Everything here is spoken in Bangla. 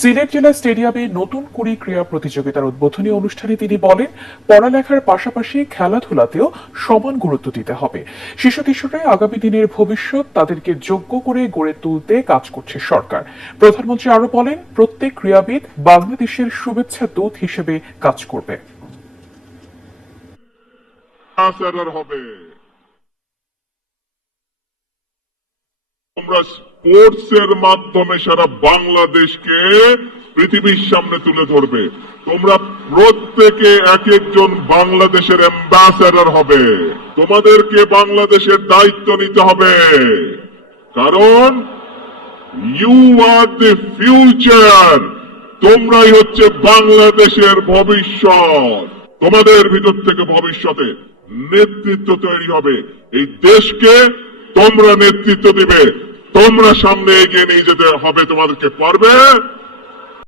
সিলেট জেলা স্টেডিয়ামে নতুন কুড়ি ক্রীড়া প্রতিযোগিতার উদ্বোধনী অনুষ্ঠানে তিনি বলেন, পড়ালেখার পাশাপাশি খেলাধুলাতেও সমান গুরুত্ব দিতে হবে। শিশু কিশোররা আগামী দিনের ভবিষ্যৎ, তাদেরকে যোগ্য করে গড়ে তুলতে কাজ করছে সরকার। প্রধানমন্ত্রী আরো বলেন, প্রত্যেক ক্রীড়াবিদ বাংলাদেশের শুভেচ্ছা দূত হিসেবে কাজ করবে। তোমরা স্পোর্টস এর মাধ্যমে সারা বাংলাদেশকে পৃথিবীর সামনে তুলে ধরবে। তোমরা প্রত্যেকে এক একজন বাংলাদেশের অ্যাম্বাসেডর হবে। তোমাদেরকে বাংলাদেশের দায়িত্ব নিতে হবে, কারণ ইউ আর দ্য ফিউচার। তোমরাই হচ্ছে বাংলাদেশের ভবিষ্যৎ। তোমাদের ভিতর থেকে ভবিষ্যতে নেতৃত্ব তৈরি হবে। এই দেশকে তোমরা নেতৃত্ব দিবে, তোমরা সামনে এগিয়ে নিয়ে যেতে হবে। তোমাদেরকে পারবে।